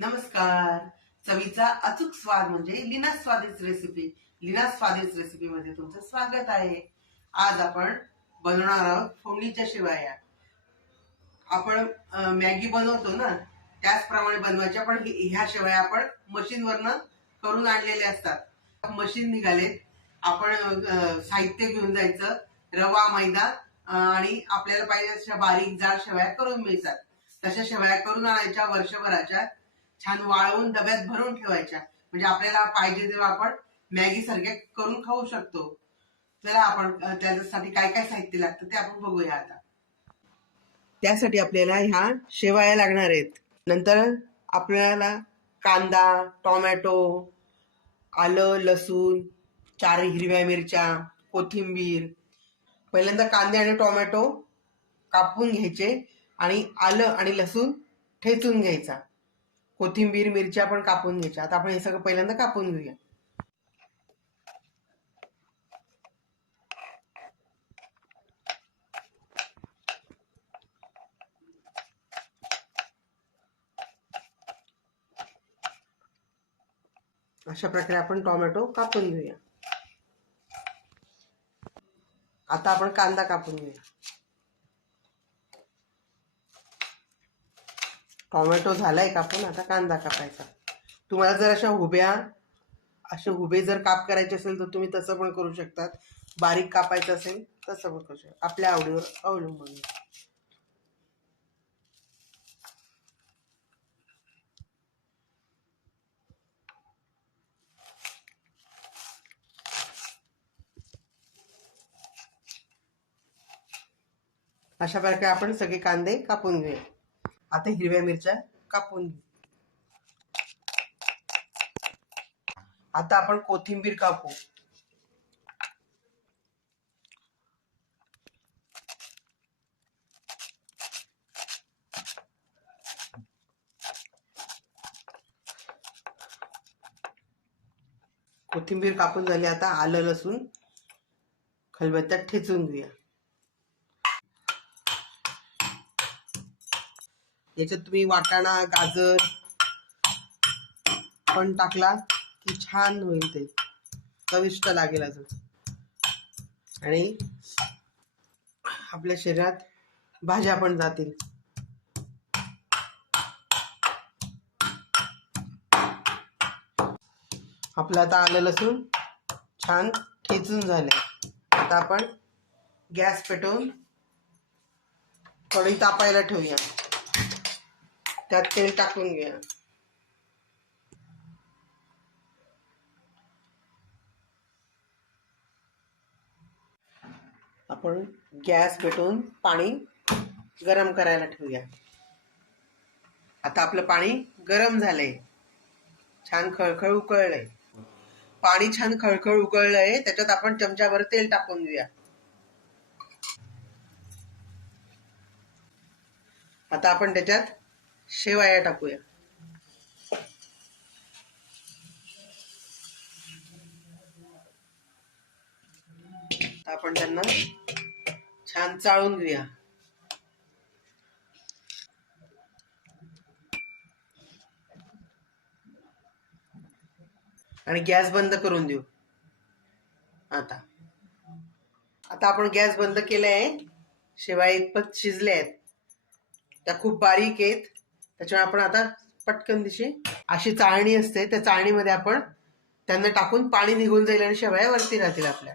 नमस्कार. चवीचा अचूक स्वाद म्हणजे लीना स्वादिष्ट रेसिपी. लीना स्वादिष्ट रेसिपी मध्ये तुमचं स्वागत आहे. आज आपण बनवणार आहोत फोडणीच्या शेवया. आपण मॅगी बनवतो ना, त्याचप्रमाणे बनवायच्या, पण ह्या शेवया आपण मशीनवरनं करून आणलेल्या असतात. मशीन निघालेत. आपण साहित्य घेऊन जायचं, रवा, मैदा आणि आपल्याला पाहिजे अशा बारीक जाड शेवया करून मिळतात. तशा शेवया करून आणायच्या वर्षभराच्या, छान वाळवून डब्यात भरून ठेवायच्या, म्हणजे आपल्याला पाहिजे तेव्हा आपण मॅगी सारख्या करून खाऊ शकतो. चला आपण त्याच्यासाठी काय काय साहित्य लागतं ते आपण बघूया आता. त्यासाठी आपल्याला ह्या शेवया लागणार आहेत. नंतर आपल्याला कांदा, टोमॅटो, आलं, लसूण, 4 हिरव्या मिरच्या, कोथिंबीर. पहिल्यांदा कांदे आणि टोमॅटो कापून घ्यायचे आणि आलं आणि लसूण ठेचून घ्यायचा. कोथिंबीर, मिरच्या पण कापून घ्यायच्या. आता आपण हे सगळं पहिल्यांदा कापून घेऊया. अशा प्रकारे आपण टोमॅटो कापून घेऊया. आता आपण कांदा कापून घेऊया. टोमॅटो झालाय कापून, आता कांदा कापायचा. तुम्हाला जर असे उभे जर काप करायचे असेल तर तुम्ही तसं पण करू शकतात. बारीक कापायचं असेल तसं पण करू शकता, आपल्या आवडीवर अवलंबून. अशा प्रकारे आपण सगळे कांदे कापून घेऊया. आता हिरव्या मिरच्या कापून घेऊ. आता आपण कोथिंबीर कापू. कोथिंबीर कापून झाली. आता आलं, लसूण खलबत्त्यात ठेचून घेऊया. याच्यात तुम्ही वाटाणा, गाजर पण टाकला की छान होईल, ते चविष्ट लागेल अजून, आणि आपल्या शरीरात भाज्या पण जातील. आपलं आता आलं लसूण छान ठेचून झाले. आता आपण गॅस पेटवून कढई तापायला ठेवूया. त्यात तेल टाकून घ्या. आपण गॅस पेटवून पाणी गरम करायला ठेवूया. आता आपलं पाणी गरम झालंय, छान खळखळ उकळलंय. पाणी छान खळखळ उकळलंय, त्याच्यात आपण चमचाभर तेल टाकून घेऊया. आता आपण त्याच्यात शेवया टाकूया. आपण त्यांना छान चाळून घेऊया. आणि गॅस बंद करून देऊ. आता आपण गॅस बंद केलाय. शेवया इतपत शिजले आहेत, त्या खूप बारीक आहेत, त्याच्यामुळे आपण आता पटकन दिशी अशी चाळणी असते, त्या चाळणीमध्ये आपण त्यांना टाकून पाणी निघून जाईल आणि शेवया वरती राहतील आपल्या.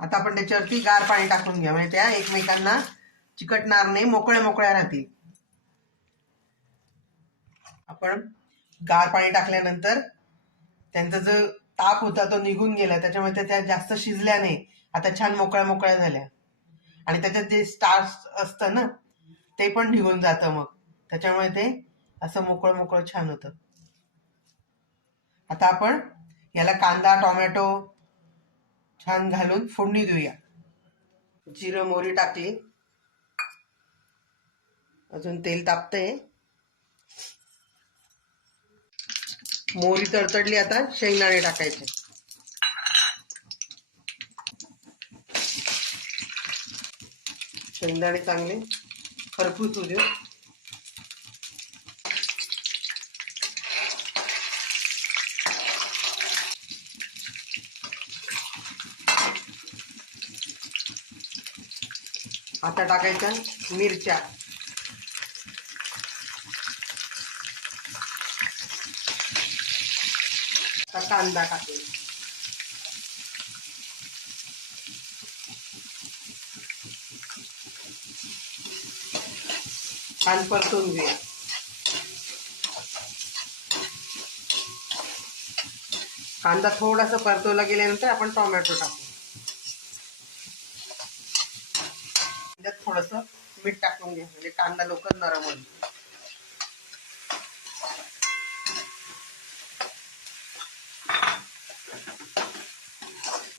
आता आपण त्याच्यावरती गार पाणी टाकून घ्या, म्हणजे त्या एकमेकांना चिकटणार नाही, मोकळ्या मोकळ्या राहतील. आपण गार पाणी टाकल्यानंतर त्यांचा जो ताप होता तो निघून गेला, त्याच्यामुळे त्या जास्त शिजल्या नाही. आता छान मोकळ्या मोकळ्या झाल्या, आणि त्याच्यात जे स्टार्च असतं ना, ते पण निघून जातं मग, त्याच्यामुळे ते असं मोकळं मोकळं छान होतं. आता आपण याला कांदा, टोमॅटो छान घालून फोडणी देऊया. जिरं, मोहरी टाकली. अजून तेल तापतंय. मोहरी तडतडली, आता शेंगदाणे टाकायचे. शेंगदाणे चांगले खरपूस होऊ देऊ. आता टाकायच्या मिरच्या. आता कांदा टाकेल. छान परतून घेऊया. कांदा थोडासा परतवला गेल्यानंतर आपण टोमॅटो टाकू. त्यात थोडस मीठ टाकून घ्या, म्हणजे कांदा लवकर नरम होईल.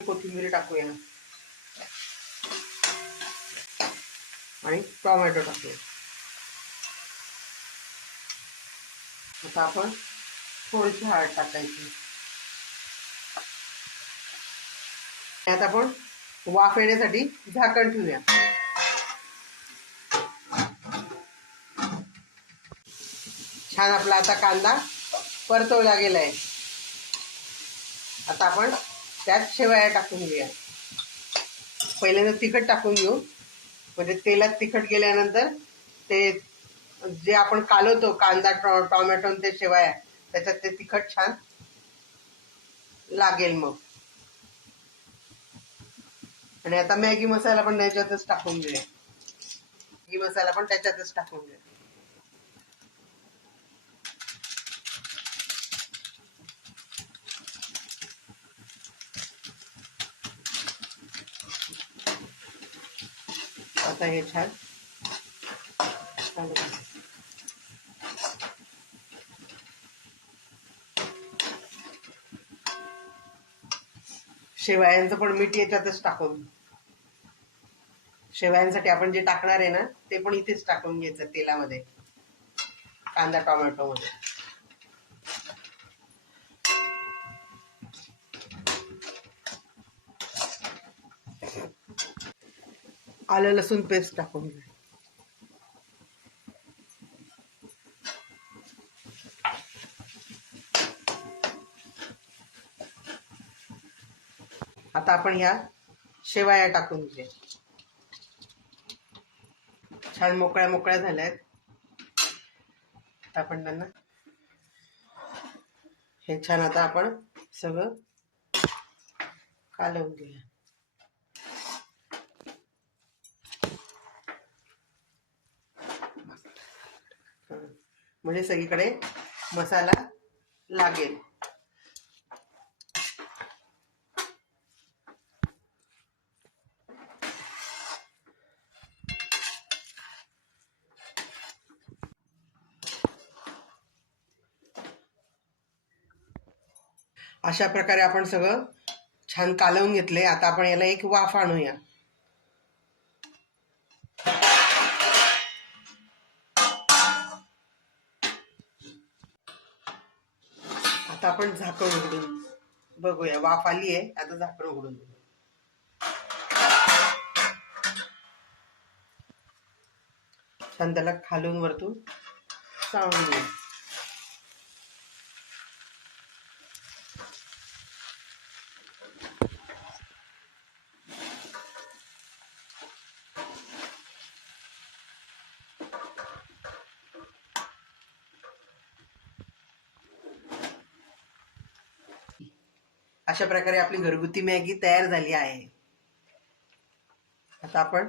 कोथिंबीर टाकूया आणि टोमॅटो टाकूया. आता आपण थोडीशी हळद टाकायची. त्यात आपण वाफ येण्यासाठी झाकण ठेवूया. छान आपला आता कांदा परतवला गेलाय. आता आपण त्यात शेवया टाकून घेऊया. पहिल्यांदा तिखट टाकून घेऊ, म्हणजे तेलात तिखट गेल्यानंतर ते जे आपण कालवतो कांदा टोमॅटो ते शेवया, त्याच्यात ते तिखट छान लागेल मग. आणि आता मॅगी मसाला पण त्याच्यातच टाकून घेऊया. मॅगी मसाला पण त्याच्यातच टाकून घेऊया. आता हे छान शेवयांचं पण मीठ याच्यातच टाकून. शेवयांसाठी आपण जे टाकणार आहे ना ते पण इथेच टाकून घ्यायचं तेलामध्ये, कांदा टोमॅटो मध्ये. आलं लसूण पेस्ट टाकून घ्या. आता आपण ह्या शेवया टाकून घेऊया. छान मोकळ्या मोकळ्या झाल्यात. आपण त्यांना हे छान आता आपण सगळं कालवून घेऊया. म्हणजे सगळीकडे मसाला लागेल. अशा प्रकारे आपण सगळं छान कालवून घेतले. आता आपण याला एक वाफ आणूया. आता आपण झाकण उघडून बघूया. वाफ आली आहे, आता झाकण उघडून बघूया. छान त्याला खालून वरतून चाळून घेऊ. अशा प्रकारे आपली घरगुती मॅगी तयार झाली आहे. आता आपण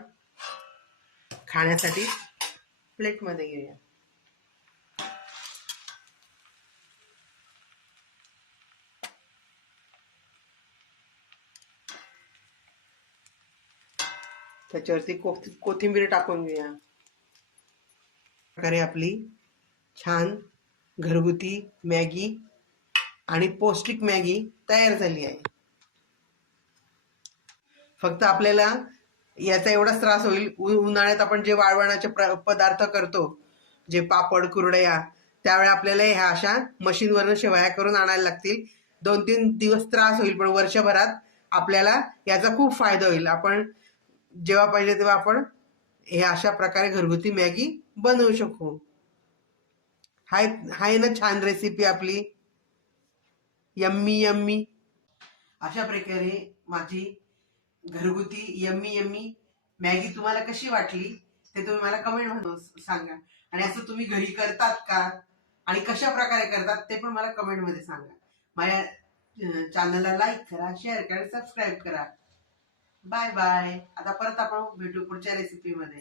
खाण्यासाठी प्लेटमध्ये घेऊया. त्याच्यावरती कोथिंबीर टाकून घेऊया. प्रकारे आपली छान घरगुती मॅगी आणि पौष्टिक मॅगी तयार झाली आहे. फक्त आपल्याला याचा एवढाच त्रास होईल, उन्हाळ्यात आपण जे वाळवणाचे पदार्थ करतो, जे पापड कुरडया, त्यावेळी आपल्याला ह्या अशा मशीनवरनं शेवया करून आणायला लागतील. 2-3 दिवस त्रास होईल, पण वर्षभरात आपल्याला याचा खूप फायदा होईल. आपण जेव्हा पाहिजे तेव्हा आपण हे अशा प्रकारे घरगुती मॅगी बनवू शकू. हाय ना छान रेसिपी आपली, यम्मी यम्मी. अशा प्रकारे माझी घरगुती यम्मी यम्मी मॅगी तुम्हाला कशी वाटली ते तुम्ही मला कमेंट मध्ये सांगा. आणि असं तुम्ही घरी करतात का आणि कशा प्रकारे करतात ते पण मला कमेंट मध्ये सांगा. माझ्या चॅनलला लाईक करा, शेअर करा, सबस्क्राईब करा. Bye bye. आता परत आपण भेटू पुढच्या रेसिपी मध्ये.